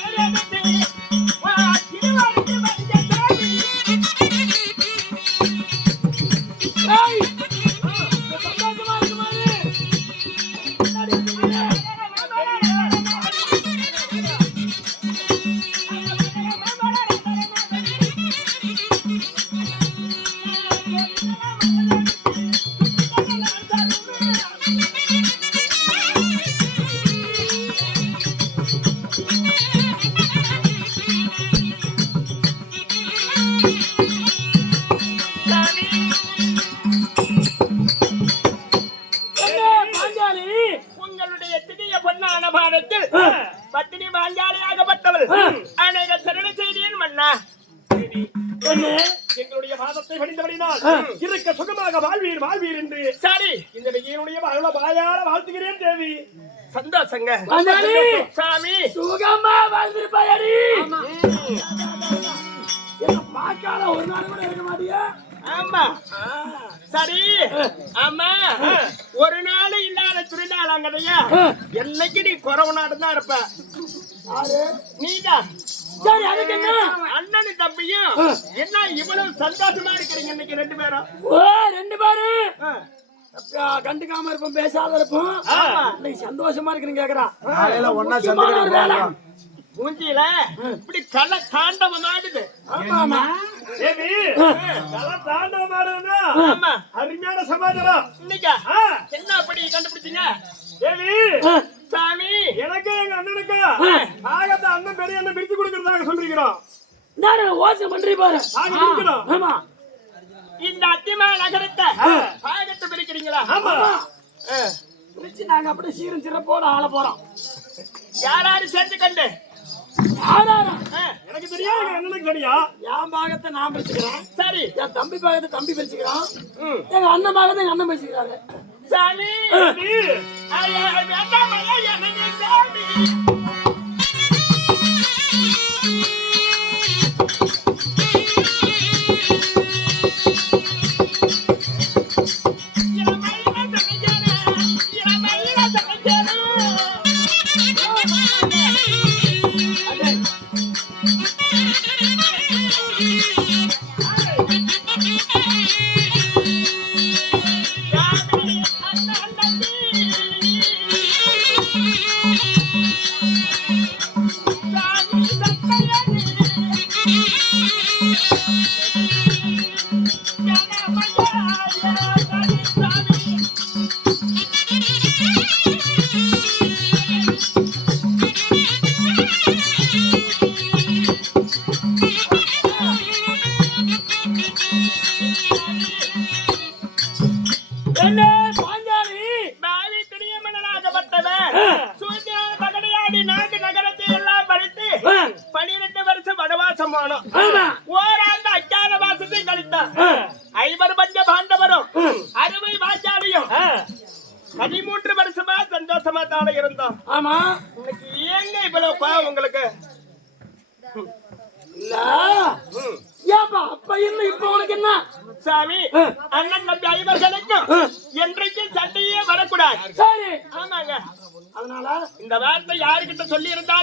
Yeah, yeah. அநேக சரண செய்தியின் மன்னா. எங்களுடைய பாதத்தை பணிந்தபடினால் இருக்க சுகமாக வாழ்வீர் வாழ்வீர் என்று. சரி. இந்த வாழ்வ வாயார வாழ்த்துகிறேன் தேவி. சந்தோஷங்க. சாமி. சுகமா வாழ்ந்திருப்பாயடி! பார்க்காத ஒரு நாள் கூட இருக்க மாட்டியா? ஆமா. சரி. ஆமா. ஒரு நாள் இல்லாத திருநாளாங்கதையா என்னைக்கு நீ குறவு நாடு தான் இருப்ப நீதான். சரி அதுக்கு என்ன? அண்ணனும் தம்பியும் என்ன இவ்வளவு சந்தோஷமா இருக்கிறீங்க இன்னைக்கு ரெண்டு பேரும்? ஓ ரெண்டு பேரு? ஆ. அப்பா, கண்டுக்காம இருப்போம் பேசாத இருப்போம். ஆமா. இன்னைக்கு சந்தோஷமா இருக்கிறீங்க முக்கியமான ஒரு வேலை. மூஞ்சியில இப்படி கள்ள தாண்டவம் ஆமா. தேவி தல தாண்டவம் ஆடுதுன்னா ஆமா. அருமையான சமாச்சாரம் இன்னைக்கா? என்ன அப்படி கண்டுபிடிச்சீங்க? தேவி சாமி எனக்கு எங்க அண்ணனுக்கு? ஆகத்த அண்ணன் பெரிய அண்ணன் பிரிச்சு கொடுக்கறதாக சொல்லிருக்கிறோம். நான் ஓசை பண்றீ பாரு. ஆமா. இந்த அத்திமா நகரத்தை பாகத்தை பிரிக்கிறீங்களா? ஆமா. பிரிச்சு நாங்க அப்படியே சீரும் சிறப்போட ஆள போறோம். யாராரு சேர்த்து கண்டு. எனக்கு தெரியும் எங்க அண்ணனுக்கு தெரியும் என் பாகத்தை நான் பிரிச்சுக்கிறேன். சரி. என் தம்பி பாகத்தை தம்பி பிரிச்சுக்கிறான். எங்க அண்ணன் பாகத்தை எங்க அண்ணன் பிரிச்சுக்கிறாரு. சாமி!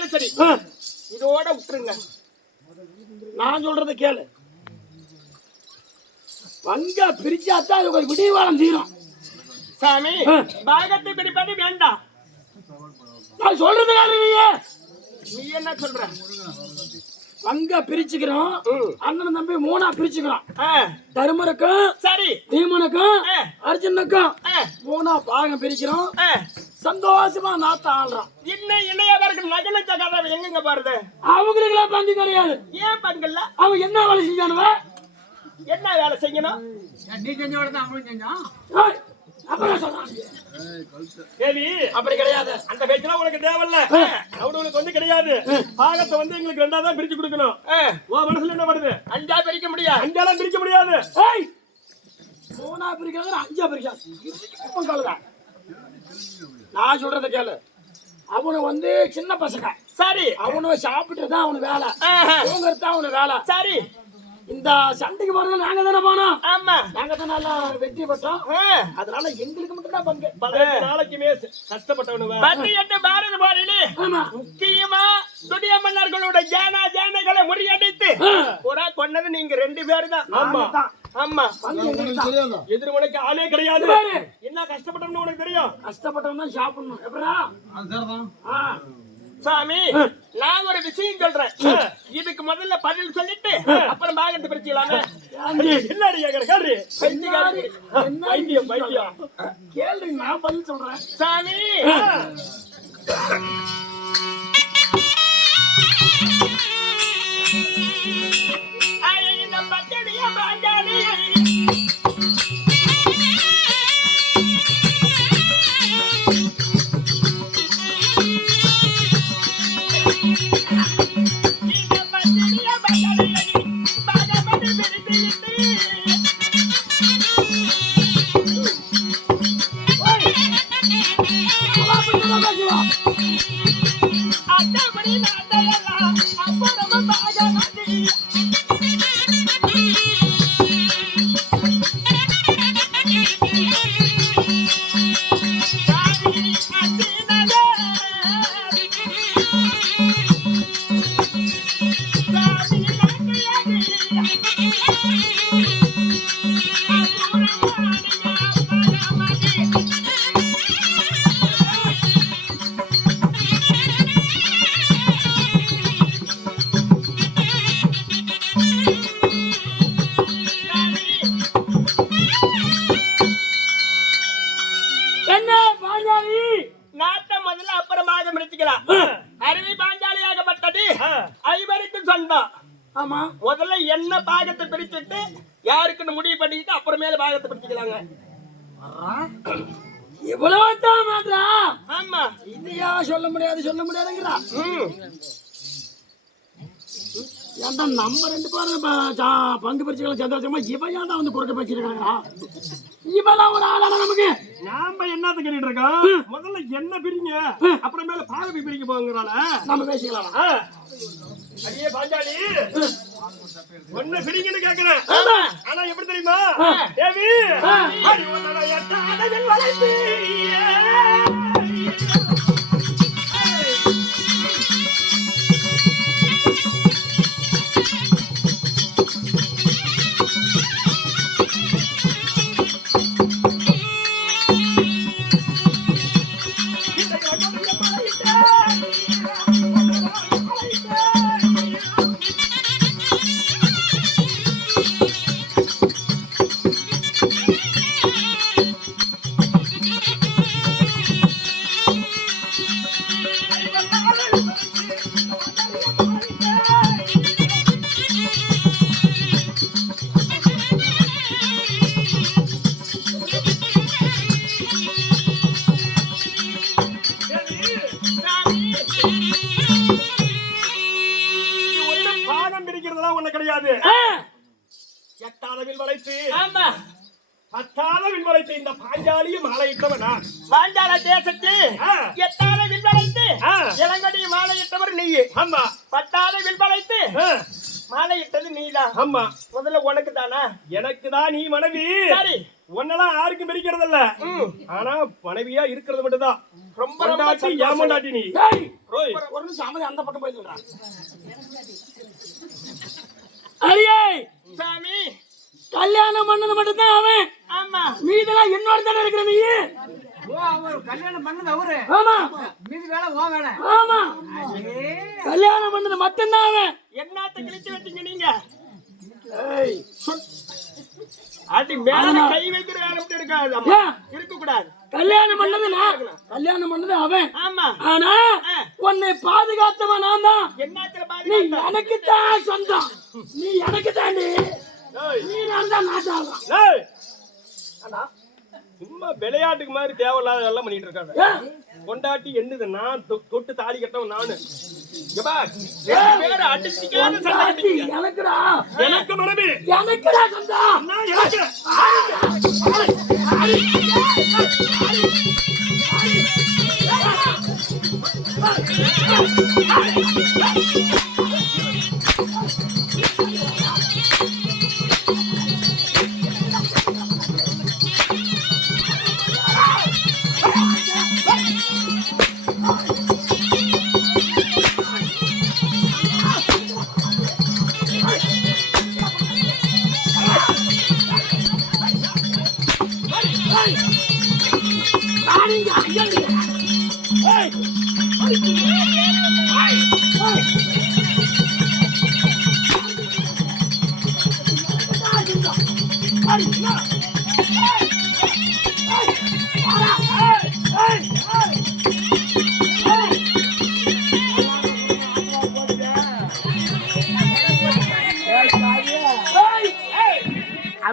இருந்தாலும் சரி. இதோட விட்டுருங்க. நான் சொல்றத கேளு. பங்கா பிரிச்சாத்தான் அது ஒரு விடிவாளம் தீரும். சாமி பாகத்தை பிரிப்பது வேண்டாம். நான் சொல்றது நீங்க நீ என்ன சொல்ற? பங்கா பிரிச்சுக்கிறோம். அண்ணன் தம்பி மூணா பிரிச்சுக்கிறோம். ஆ, தருமருக்கும் சரி. பீமனுக்கும் ஆ. அர்ஜுனுக்கும் மூணா பாகம் பிரிக்கிறோம். சந்தோஷமா நாத்த ஆள்றோம். இன்னும் இணையவர்கள் நகலச்ச கதை எங்கெங்க போறது? அவங்களுக்கு எல்லாம் பங்கு கிடையாது. ஏன் பங்கல்ல அவன் என்ன வேலை செஞ்சானுவ? என்ன வேலை செய்யணும்? ஏய், அப்புறம் சொல்றான் தேவி அப்படி கிடையாது. அந்த பேச்செல்லாம் உனக்கு தேவையில்ல. அவனுக்கு வந்து கிடையாது. பாகத்தை வந்து எங்களுக்கு ரெண்டா தான் பிரிச்சு கொடுக்கணும். உன் மனசுல என்ன பண்ணுது அஞ்சா பிரிக்க முடியாது. அஞ்சாலாம் பிரிக்க முடியாது. ஏய்! மூணா பிரிக்காத அஞ்சா பிரிக்காது. நான் சொல்றத கேளு. அவனு வந்து சின்ன பசங்க. சரி. அவனு சாப்பிட்டு தான் அவனு வேலை. தூங்குறது தான் அவனு வேலை. சரி. இந்த சண்டைக்கு போறது நாங்க தானே போனோம். ஆமா. நாங்க தான் நல்லா வெற்றி பெற்றோம். அதனால எங்களுக்கு மட்டும் தான் பங்கு. பதினெட்டு நாளைக்குமே கஷ்டப்பட்டவனு பத்து எட்டு பாரத போரிலே ஆமா. முக்கியமா துடிய மன்னர்களோட ஜானா ஜானைகளை முறியடித்து புறா கொன்னது நீங்க ரெண்டு பேரு தான். ஆமா. ஆமா. எதிர்மனைக்கு ஆளே கிடையாது. என்ன கஷ்டப்பட்டோம்னு உனக்கு தெரியும்? கஷ்டப்பட்டவன் தான் சாப்பிடணும். எப்படா? ஆ. சாமி நான் ஒரு விஷயம் சொல்றேன். இதுக்கு முதல்ல பதில் சொல்லிட்டு அப்புறம் பாகத்தை பிரிச்சுக்கலாமே. என்னடி கேக்குற? கேள்வி? பைத்தியம். பைத்தியம் கேள்வி நான் பதில் சொல்றேன். சாமி! ஐ, money in my சொந்தம் ஆமா. முதல்ல என்ன பாகத்தை பிரிச்சுட்டு யாருக்குன்னு முடிவு பண்ணிக்கிட்டு அப்புறமேல பாகத்தை பிரிச்சுக்கலாங்க. இவ்வளவு தான் மாட்டா ஆமா. இதையா சொல்ல முடியாது சொல்ல முடியாதுங்கிறா. ம். ஏன்டா நம்ம ரெண்டு பேரும் பங்கு பிரிச்சுக்கலாம் சந்தோஷமா இவன் ஏன்டா வந்து குறுக்க பேசிருக்காங்களா இவெல்லாம் ஒரு ஆளாடா நமக்கு. நாம என்னத்த கேட்டுட்டு இருக்கோம் முதல்ல என்ன பிரிங்க? அப்புறமேல பாகப்பி பிரிக்க போங்கிறால நம்ம பேசிக்கலாம்? அடியே பாஞ்சாலி. ஒண்ணு பிரிங்கன்னு கேக்குறேன். ஆனா எப்படி தெரியுமா? தேவி அடி கிடையாது எட்டாளவில் வளைத்து. ஆமா. பத்தாளவில் வளைத்து இந்த பாஞ்சாலியும் மாலையிட்டவன்? நான் பாஞ்சால தேசத்து வில்வளைத்து ஆ. இளங்கடி மாலையிட்டவர் நீ. ஆமா. பத்தாவது வில்வளைத்து ஆ, மாலையிட்டது நீதான். ஆமா. முதல்ல உனக்கு தானா எனக்கு தான் நீ மனைவி. சரி. உன்னெல்லாம் யாருக்கும் பிரிக்கிறது இல்ல. ஆனா மனைவியா இருக்கிறது மட்டும்தான். ரொம்ப. ஏமாண்டாட்டி நீ? ஒரு- நிமிஷம் அந்த பக்கம் போய் சொல்றா அரியே சாமி. கல்யாணம் பண்ணது மட்டும்தான் அவன். ஆமா. மீதெல்லாம் என்னோட தானே இருக்கிற நீ? ஓ அவர் கல்யாணம் பண்ணது அவரு. ஆமா. மீதி வேலை ஓ வேலை. ஆமா. கல்யாணம் பண்ணது மட்டும்தான் அவன். என்னத்த கிழிச்சு வச்சீங்க நீங்க? அடி மேல கை வைக்கிற வேலை இருக்காது? இருக்க கூடாது கல்யாணம் பண்ணது நான். கல்யாணம் பண்ணது அவன். ஆமா. ஆனா உன்னை பாதுகாத்தவன் நான் தான் என்னத்துல நீ பாதி எனக்கு தான் சொந்தம். நீ எனக்கு தாண்டி நீ நான் தான் ஏய். சும்மா விளையாட்டுக்கு மாதிரி தேவையில்லாத எல்லாம் பண்ணிட்டு இருக்காங்க பொண்டாட்டி என்னது நான் தொட்டு தாலி கட்டவன் நானு. எனக்குடா எனக்கு மனைவி எனக்குடா சொந்தம் நான் எனக்கு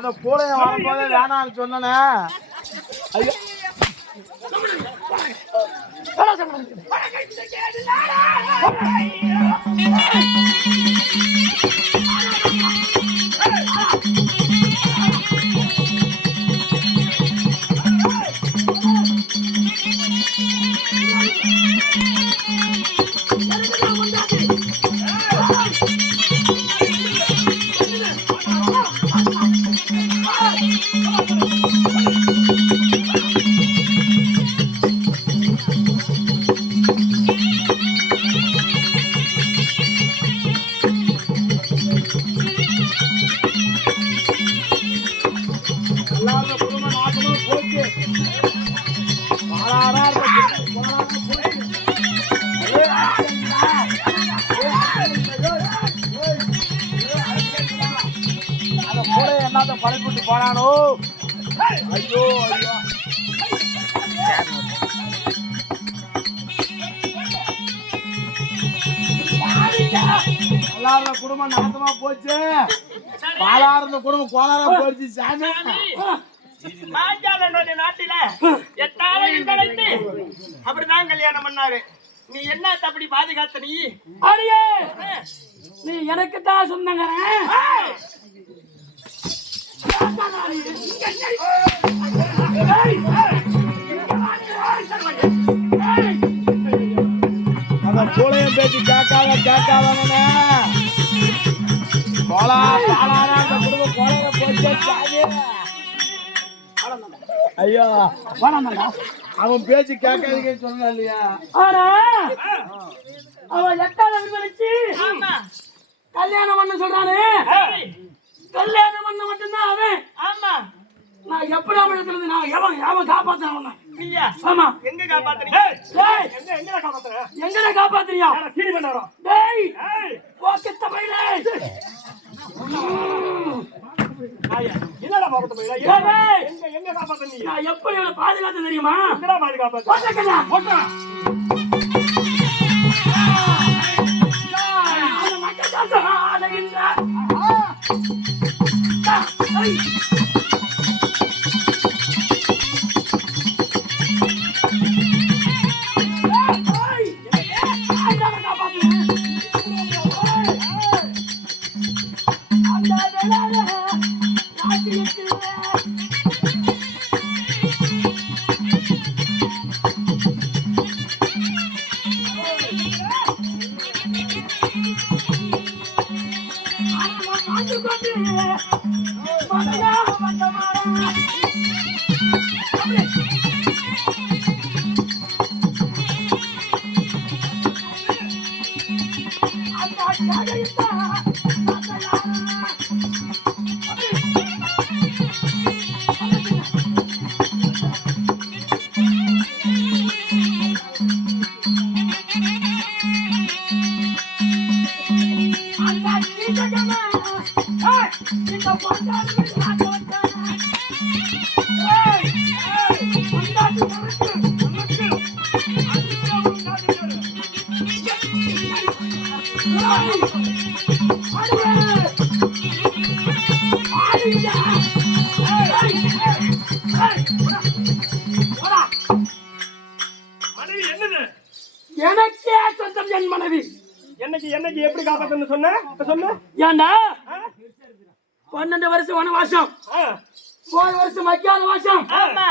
அந்த கூடைய வரும்போது வேணாம்னு சொன்னனே. ஐயோ. கோளாரா போச்சு சாமி. நாட்டில எட்டாவது கிடைத்து அப்படிதான் கல்யாணம் பண்ணாரு. நீ என்ன அப்படி பாதுகாத்த நீ? அடியே! நீ எனக்கு தான் சொந்தங்கிறேன் அந்த கூலையும் பேச்சு கேட்காத கேட்காதவனே. கோலா பாலாரா ஐயோ. வேணாம்டா. அவன் பேச்சு கேட்காதீங்கன்னு சொன்னா இல்லையா? ஆனா அவன் எட்டாவது விரும்பி ஆமா. கல்யாணம் பண்ண சொல்றானே. கல்யாணம் பண்ண மட்டும்தான் அவன். ஆமா. நான் எப்படி அவன் இடத்துல நான் எவன் எவன் காப்பாத்துறான் அவனை? நீயா? ஆமா. எங்க காப்பாத்துறீங்க? டேய் எங்க எங்க காப்பாத்துற? எங்கடா காப்பாத்துறியா? சீனி பண்ண வரோம் டேய் போக்கத்த பையலே. நாயே, என்னடா பாக்கத்து போயிடா எங்க எங்க காப்பாத்த நீ நான் பாதுகாத்து தெரியுமா எங்கடா பாதி காப்பாத்த போக்கடா போக்கடா மனைவி என்னது எனக்கே சொந்தம் என் மனைவி. என்னைக்கு என்னைக்கு எப்படி காப்பாத்தன்னு சொன்ன? சொல்லு. ஏண்டா? பன்னெண்டு வருஷம் வனவாசம் ஆ. போன வருஷம் அக்காத வாசம். ஆமா.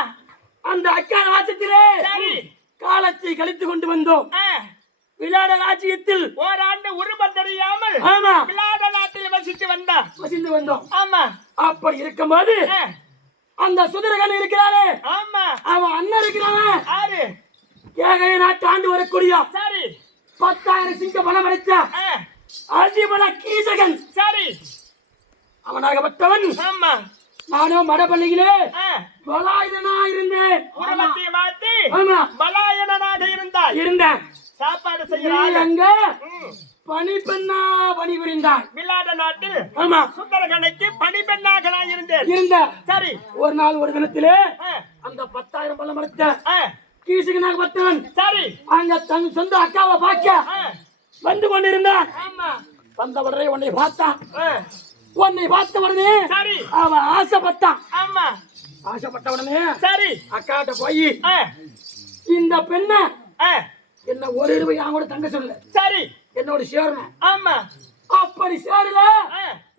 அந்த அக்காத வாசத்திலே சரி. காலத்தை கழித்து கொண்டு வந்தோம். ஆ, விளையாட ராஜ்யத்தில் ஓராண்டு உருவம் தெரியாமல் ஆமா. விளாட நாட்டில் வசித்து வந்தா வசிந்து வந்தோம். ஆமா. அப்படி இருக்கும்போது ஆ, அந்த சுதரகன் இருக்கிறானே. ஆமா. அவன் அண்ணன் இருக்கிறானே. ஆறு கேகைய நாட்டு ஆண்டு வரக்கூடிய சரி. பத்தாயிரம் சிங்க பணம் அடைத்த அதிபல கீசகன். சரி. அவனாகப்பட்டவன். ஆமா. நானும் மடப்பள்ளியிலே பலாயுதனா இருந்தேன் ஆமா. பலாயனாக இருந்தாய். இருந்தேன். சாப்பாடு அங்க ம், பணி பெண்ணா பணி புரிந்தாய் விளாட நாட்டில் ஆமா. சுந்தரகனைக்கு பணிபெண்ணாக நான் இருந்தேன். இருந்த சரி. ஒரு நாள் ஒரு தினத்திலே அந்த பத்தாயிரம் பள்ளம் அடைத்த ஆ, கீசகனாக பட்டவன். சரி. அங்க தன் சொந்த அக்காவை பார்க்க வந்து கொண்டிருந்தான். வந்த உடனே உன்னை பார்த்தான். உன்னை பார்த்த உடனே சரி. அவன் ஆசைப்பட்டான். ஆமா. ஆசைப்பட்ட உடனே சரி. அக்காட்ட போய் இந்த பெண்ணை என்ன ஒரு ரூபாய் என் கூட தங்க சொல்லு சரி. என்னோட சேரணும் ஆமா. அப்படி சேரல.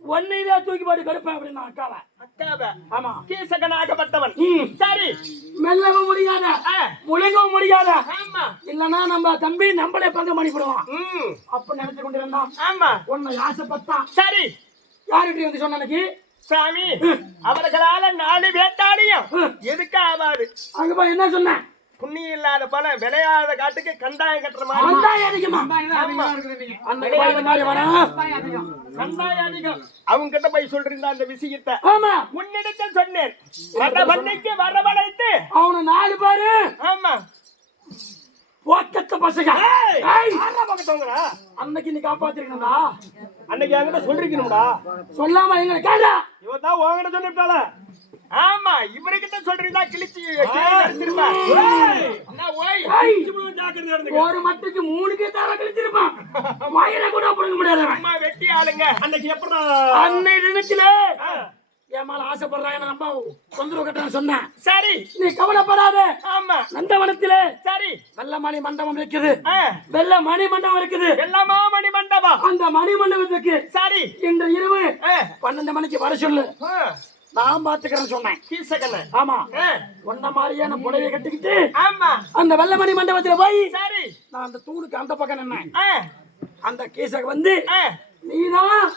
உன்னைவே தூக்கி போட்டு கெடுப்பேன் அப்படின்னு அக்காவை. அக்காவ? ஆமா. கீசகனாகப்பட்டவன். சரி. மெல்லவும் முடியாத. முழுங்கவும் முடியாத. ஆமா. இல்லன்னா நம்ம தம்பி நம்மளே பங்கு பண்ணிவிடுவான். ம். அப்ப நினைச்சு கொண்டிருந்தான். ஆமா. உன்னை ஆசைப்பட்டான் சரி. யார்கிட்ட வந்து சொன்ன அன்னைக்கு? சாமி அவர்களால நாலு வேட்டாளியும் எதுக்கு ஆகாது அங்க போய் என்ன சொன்னேன் புண்ணியம் இல்லாத பணம் விளையாத காட்டுக்கு கண்டாயம் கட்டுற மாதிரி. கந்தாயம் அதிகமா. கந்தாயம் அதிகம் கண்டாயம் அதிகம். அவங்க கிட்ட போய் சொல்றீங்க அந்த விஷயத்தை? ஆமா. உன்னிடத்தில் சொன்னேன். வர பண்ணைக்கு வரவழைத்து. அவனை நாலு பேரு. ஆமா. போக்கத்த பசங்க? அன்னைக்கு நீ காப்பாத்திருக்கணும்டா. அன்னைக்கு என்கிட்ட சொல்லிருக்கணும்டா? சொல்லாம எங்களை கேட்டா இவன் தான் உங்ககிட்ட சொல்லிவிட்டால ஆமா இவருக்கிட்ட சொல்றீங்களா? கிழிச்சு ஒரு மட்டுக்கு மூணு கேட்டார கழிச்சிருப்பான் மயில கூட புடுங்க முடியாதவன் அம்மா வெட்டி ஆளுங்க. அன்னைக்கு எப்படா? அன்னை நினைக்கல. என் மேல ஆசைப்படுறாங்க நம்ம தொந்தரவு கட்டணும் சொன்னேன். சரி. நீ கவலைப்படாத. ஆமா. நந்தவனத்திலே சரி. வெள்ள மணி மண்டபம் இருக்குது. ஆ, வெள்ள மணி மண்டபம் இருக்குது. எல்லாமா மணி மண்டபம். அந்த மணி மண்டபத்துக்கு சரி. இன்று இரவு பன்னெண்டு மணிக்கு வர சொல்லு. ஆ, நான் பாத்துக்கிறேன்னு சொன்னேன். கீசகண்ண ஆமா. உன்ன மாதிரியே நான் புடவை கட்டிக்கிட்டு ஆமா. அந்த வெள்ளமணி மண்டபத்துல போய் சரி. நான் அந்த தூணுக்கு அந்த பக்கம் நின்னேன். அந்த கீசக வந்து நீதான்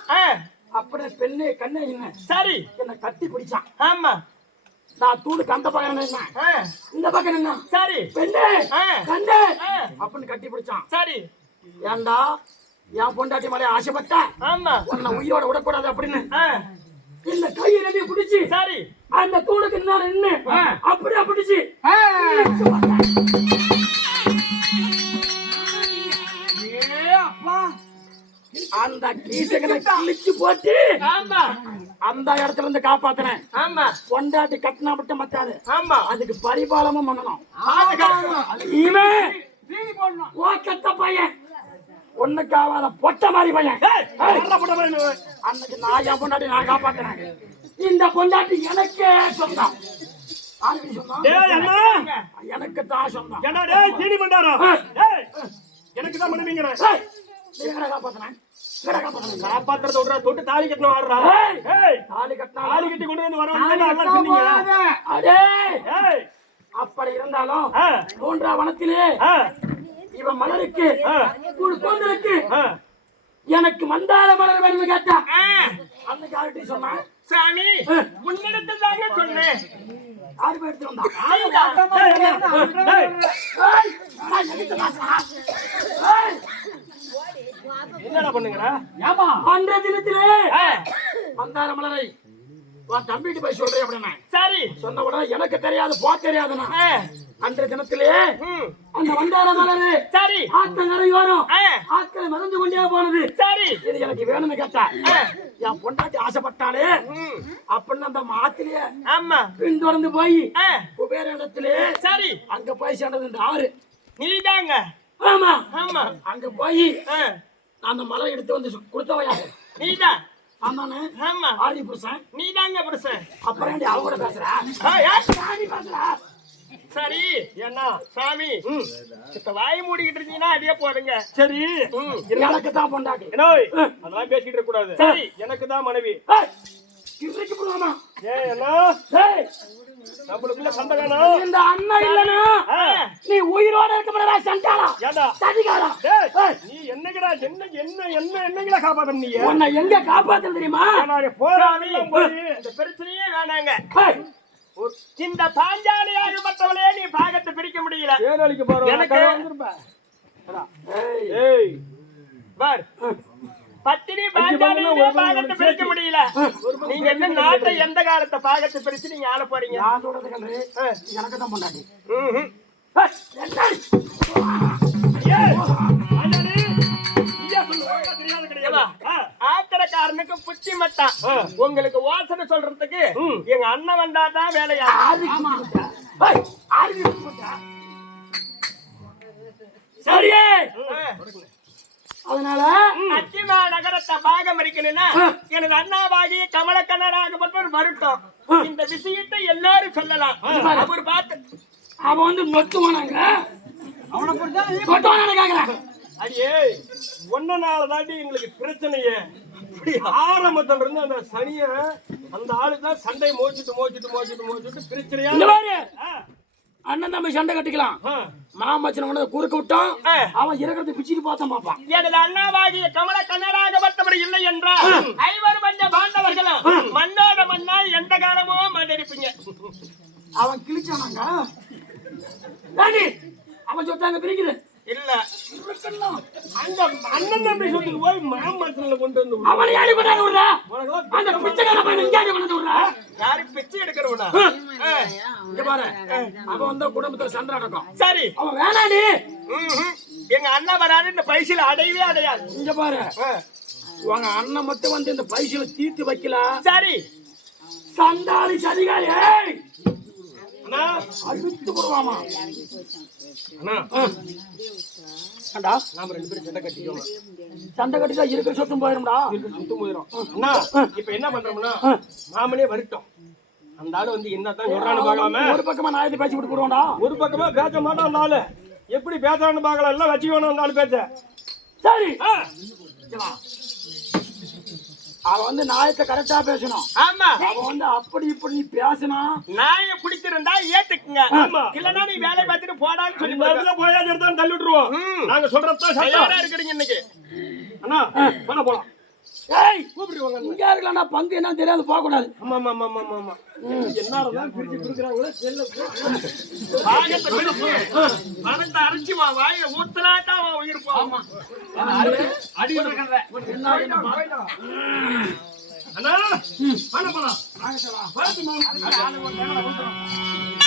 அப்படி பெண்ணு கண்ணே என்ன சரி. என்ன கட்டி பிடிச்சான். ஆமா. நான் தூணுக்கு அந்த பக்கம் நின்னேன். இந்த பக்கம் நின்னா சரி. பெண்ணு. கண்ணு. அப்படின்னு கட்டி பிடிச்சான். சரி. ஏன்டா என் பொண்டாட்டி மேலே ஆசைப்பட்ட ஆமா. உன்னை உயிரோட விடக்கூடாது அப்படின்னு. இந்த கையை ரெண்டையும் பிடிச்சி? சரி. அந்த தூணுக்கு நான் நின்னு அப்படியே பிடிச்சி. அந்த கீசகனை கிழிச்சு போட்டு ஆமா. அந்த இடத்துல இருந்து காப்பாத்தினேன். ஆமா. பொண்டாட்டி கட்டினா மட்டும் மத்தாது ஆமா. அதுக்கு பரிபாலமும் பண்ணணும். இவன் போடணும். ஓக்கத்த பையன். ஒண்ணுக்கு ஆகாத பொட்ட மாதிரி பையன்? அன்னைக்கு நான் என் பொண்டாட்டி நான் காப்பாத்தினேன் இந்த பொண்டாட்டி எனக்கே சொந்தம். எனக்கு தான் சொந்தம். எனக்கு தான் எங்கடா காப்பாத்தினேன் காப்பாத்துறத விட்றா தொட்டு தாலி கட்டணும் ஆடுறா தாலி கட்டினா தாலி கட்டி கொண்டு வந்து ஏய். அப்படி இருந்தாலும் ஆ. மூன்றாம் வனத்திலே இவன் மலருக்கு ஆ. எனக்கு மந்தார மலர் வேணும்னு கேட்டா அன்னைக்கு யார்கிட்ட சொன்னான். சாமி உன்னிடத்தில் தாங்க சொன்னேன். யாரு போய் எடுத்து என்னடா பண்ணுங்கடா? அன்றைய தினத்திலே மந்தார மலரை உன் தம்பிட்டு போய் சொல்றேன் அப்படின்னா. சரி. சொன்ன உடனே எனக்கு தெரியாது போ தெரியாதுன்னா. ஆ, அன்றைய தினத்திலே அந்த மந்தார மலரு சரி. ஆத்தங்கரை வரும். ஆ, ஆட்கள் மறந்து கொண்டே போனது. சரி. இது எனக்கு வேணும்னு கேட்டா என் பொண்டாட்டி ஆசைப்பட்டாலே அப்படின்னு அந்த மாத்திலேயே ஆமா. பின்தொடர்ந்து போய் ஆ, குபேர இடத்திலே சரி. அங்க போய் சேர்ந்தது இந்த ஆறு. நீதாங்க. ஆமா. ஆமா. அங்க போய் அந்த மலை எடுத்து வந்து யாரு நீதான். ஆமாண்ணே. ஆமா. ஆதி புருஷன். நீதாங்க புருஷன். அப்புறம் ஏன்டி அவ கூட பேசுற? ஆ, ஏ, ஆதி பேசுற. சரி என்ன சாமி இப்ப வாய் மூடிக்கிட்டு இருந்தீங்கன்னா அதே போடுங்க சரி. எனக்கு தான் பொண்டாட்டி. என்னோய் அதெல்லாம் பேசிட்டு இருக்க கூடாது சரி. எனக்கு தான் மனைவி. ஏய், இன்றைக்கு போடுவாமா ஏய் அண்ணா ஏய், நம்மளுக்குள்ள இந்த இல்லனா? ஆ, நீ உயிரோட இருக்க முடியாதா சண்டாளா? சதிகாரா ஏய், நீ என்னங்கடா என்ன என்ன என்ன என்னங்கடா காப்பாத்த நீ உன்னை எங்க காப்பாத்த தெரியுமா? போறாமி இந்த பிரச்சனையே வேணாங்க. இந்த பாஞ்சாலியாகப்பட்டவளே நீ பாகத்தை பிரிக்க முடியல. தேர்தலுக்கு போறோம். எனக்கு- ஏய், ஏய் பார். பத்தினி பாகத்தை பிரிக்க முடியல? நீங்க என்ன நாட்டை எந்த காலத்தை பாகத்தை பிரிச்சு நீங்க ஆள போறீங்க? நான் சொல்றது கண்டு எனக்கு தான் ஆத்திரக்காரனுக்கு புத்தி மட்டான். உங்களுக்கு வாசனை சொல்றதுக்கு எங்க அண்ணன் வந்தா தான் வேலையா சொல்லலாம். அவர் பார்த்து அவன் வந்து நொத்துவானாங்க அவனை நீ நொத்துவானு கேக்குறேன். அடியே ஒன்ன நாள் தாண்டி எங்களுக்கு பிரச்சனையே. ஆரம்பத்துல இருந்து அந்த சனிய அந்த ஆளு தான் சண்டை மோச்சிட்டு மோச்சிட்டு மோச்சிட்டு மோச்சிட்டு பிரச்சனையா அண்ணன் தம்பி சண்டை கட்டிக்கலாம். மாமச்சன கொண்டு குறுக்க விட்டான் ஆ. அவன் இருக்கிறது பிச்சுட்டு பார்த்தான் பாப்பான் எனது அண்ணாவாகிய கமல கண்ணராகப்பட்டவர் இல்லை என்றால் ஐவர் மஞ்ச பாண்டவர்களும் மண்ணோட மண்ணால் எந்த காலமோ மண்ணெடுப்பீங்க. அவன் கிழிச்சானாங்க. அவன் சொத்தாங்க பிரிக்குது. இல்ல. அந்த அண்ணன் தம்பி சொத்துக்கு போய் மாமரத்துல கொண்டு வந்து. அவனை யாரு கொண்டாந்து விடுறா? அந்த பிச்சைக்கார பையன் இங்க யாரு கொண்டாந்து விடுறா? யாரு பிச்சை எடுக்கிறவனா? இங்க பாரு. அவன் வந்து குடும்பத்துல சண்டை நடக்கும். சரி. அவன் வேணாடி ம்ஹும். எங்க அண்ணா வராது இந்த பைசில அடையவே அடையாது. இங்க பாரு. உங்க அண்ணன் மட்டும் வந்து இந்த பைசில தீர்த்து வைக்கல? சரி. சண்டாளி! அண்ணா அழுத்து போடுவாமா? அண்ணா. அண்டா நாம ரெண்டு பேரும் சண்டை கட்டிக்கோங்க. சண்டை இருக்கிற சொத்தும் போயிரும்டா. சுத்தம் போயிடும் அண்ணா இப்ப என்ன பண்றோம்னா மாமனே வரட்டும். அந்த ஆளு வந்து சொல்றான்னு பார்க்கலாமே ஒரு பக்கமா நாயத்தை பேசி விட்டு ஒரு பக்கமா பேச அந்த ஆளு. எப்படி பேசுறான்னு பார்க்கலாம் எல்லாம் வச்சுக்கணும் அந்த ஆளு பேச்ச. சரி. ஆ, இங்க வா. அவன் வந்து நாயத்தை கரெக்டா பேசணும். ஆமா. அவன் வந்து அப்படி இப்படி நீ பேசினா. நாயை பிடிச்சிருந்தா ஏத்துக்குங்க. இல்லன்னா நீ வேலை பார்த்துட்டு போடான்னு சொல்லி இந்த இடத்துல போயா எடுத்தான் தள்ளி விட்டுருவோம் நாங்க சொல்றதுதான் தயாரா இருக்கிறீங்க இன்னைக்கு. அண்ணா பண்ண போலாம் ஏய் கூப்பிடுவாங்க இங்க இருக்கலாம்டா பங்கு என்ன தெரியாது போக கூடாது ஆமா ஆமா ஆமா ஆமா. ஆமா என்னதான் பிரிச்சு கொடுக்குறாங்களோ செல்ல வா வாயில ஊத்துனாட்டா அவன் உயிர் போகும் அடி பண்ண போலாம் பார்த்து. ஆ